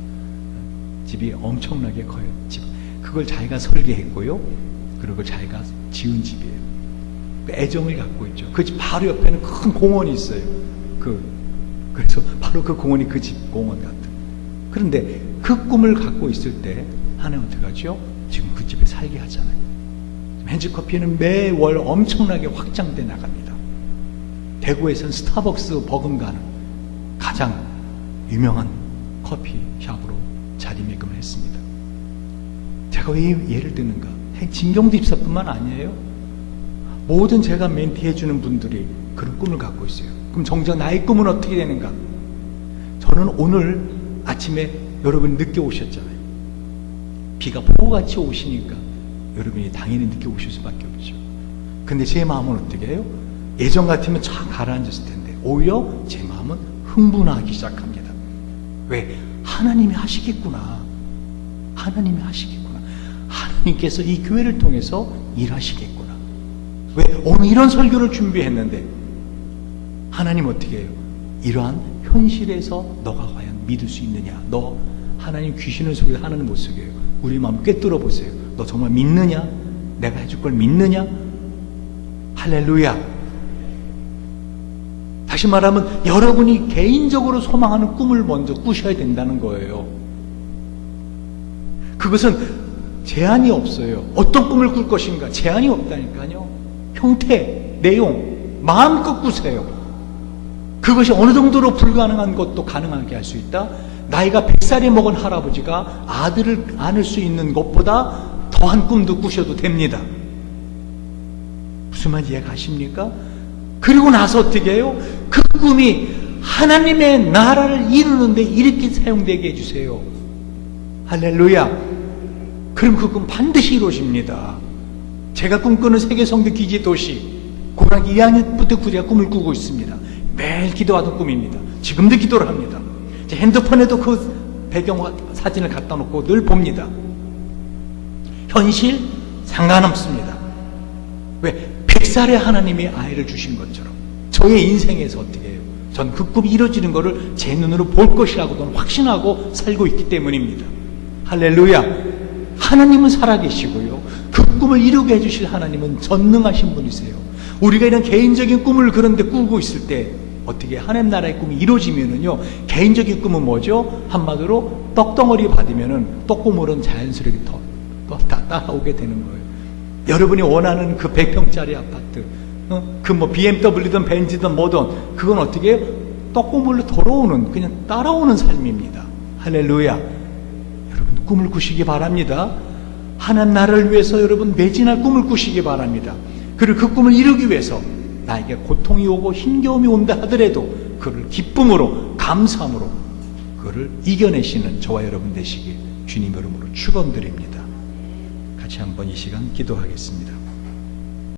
집이 엄청나게 커요. 집. 그걸 자기가 설계했고요. 그리고 자기가 지은 집이에요. 애정을 갖고 있죠. 그 집 바로 옆에는 큰 공원이 있어요. 그래서 바로 그 공원이 그 집 공원 같은. 그런데 그 꿈을 갖고 있을 때 하나님 어떻게 하죠? 지금 그 집에 살게 하잖아요. hen지커피는 매월 엄청나게 확장돼 나갑니다. 대구에서는 스타벅스 버금가는 가장 유명한 커피숍으로 자리매김을 했습니다. 제가 왜 예를 드는가? 진경도 입사뿐만 아니에요. 모든 제가 멘티해주는 분들이 그런 꿈을 갖고 있어요. 그럼 정작 나의 꿈은 어떻게 되는가? 저는 오늘 아침에 여러분이 늦게 오셨잖아요. 비가 폭우같이 오시니까 여러분이 당연히 늦게 오실 수밖에 없죠. 근데 제 마음은 어떻게 해요? 예전 같으면 쫙 가라앉았을 텐데 오히려 제 마음은 흥분하기 시작합니다. 왜? 하나님이 하시겠구나. 하나님이 하시겠구나. 하나님께서 이 교회를 통해서 일하시겠구나. 왜? 오늘 이런 설교를 준비했는데 하나님 어떻게 해요? 이러한 현실에서 너가 과연 믿을 수 있느냐? 너 하나님 귀신을 속여 하나님 못 속여요. 우리 마음 꿰뚫어 보세요. 너 정말 믿느냐? 내가 해줄 걸 믿느냐? 할렐루야. 다시 말하면 여러분이 개인적으로 소망하는 꿈을 먼저 꾸셔야 된다는 거예요. 그것은 제한이 없어요. 어떤 꿈을 꿀 것인가? 제한이 없다니까요. 형태, 내용, 마음껏 꾸세요. 그것이 어느 정도로 불가능한 것도 가능하게 할 수 있다. 나이가 100살이 먹은 할아버지가 아들을 안을 수 있는 것보다 더한 꿈도 꾸셔도 됩니다. 무슨 말인지 이해가십니까? 그리고 나서 어떻게 해요? 그 꿈이 하나님의 나라를 이루는데 이렇게 사용되게 해주세요. 할렐루야. 그럼 그 꿈 반드시 이루어집니다. 제가 꿈꾸는 세계성교 기지 도시, 고등학교 2학년부터 제가 꿈을 꾸고 있습니다. 매일 기도하던 꿈입니다. 지금도 기도를 합니다. 제 핸드폰에도 그 배경 사진을 갖다 놓고 늘 봅니다. 현실 상관없습니다. 왜? 100살에 하나님이 아이를 주신 것처럼 저의 인생에서 어떻게 해요? 전 그 꿈이 이루어지는 것을 제 눈으로 볼 것이라고 확신하고 살고 있기 때문입니다. 할렐루야. 하나님은 살아계시고요, 그 꿈을 이루게 해주실 하나님은 전능하신 분이세요. 우리가 이런 개인적인 꿈을 그런데 꾸고 있을 때 어떻게 하나님 나라의 꿈이 이루어지면은요, 개인적인 꿈은 뭐죠? 한마디로 떡덩어리 받으면은 떡고물은 자연스럽게 따라오게 되는 거예요. 여러분이 원하는 그 100평짜리 아파트, 그 뭐 BMW든 벤츠든 뭐든, 그건 어떻게 해요? 떡고물로 돌아오는, 그냥 따라오는 삶입니다. 할렐루야. 여러분 꿈을 꾸시기 바랍니다. 하나님 나라를 위해서 여러분 매진할 꿈을 꾸시기 바랍니다. 그리고 그 꿈을 이루기 위해서 나에게 고통이 오고 힘겨움이 온다 하더라도 그를 기쁨으로, 감사함으로 그를 이겨내시는 저와 여러분 되시길 주님 이름으로 축원드립니다. 같이 한번 이 시간 기도하겠습니다.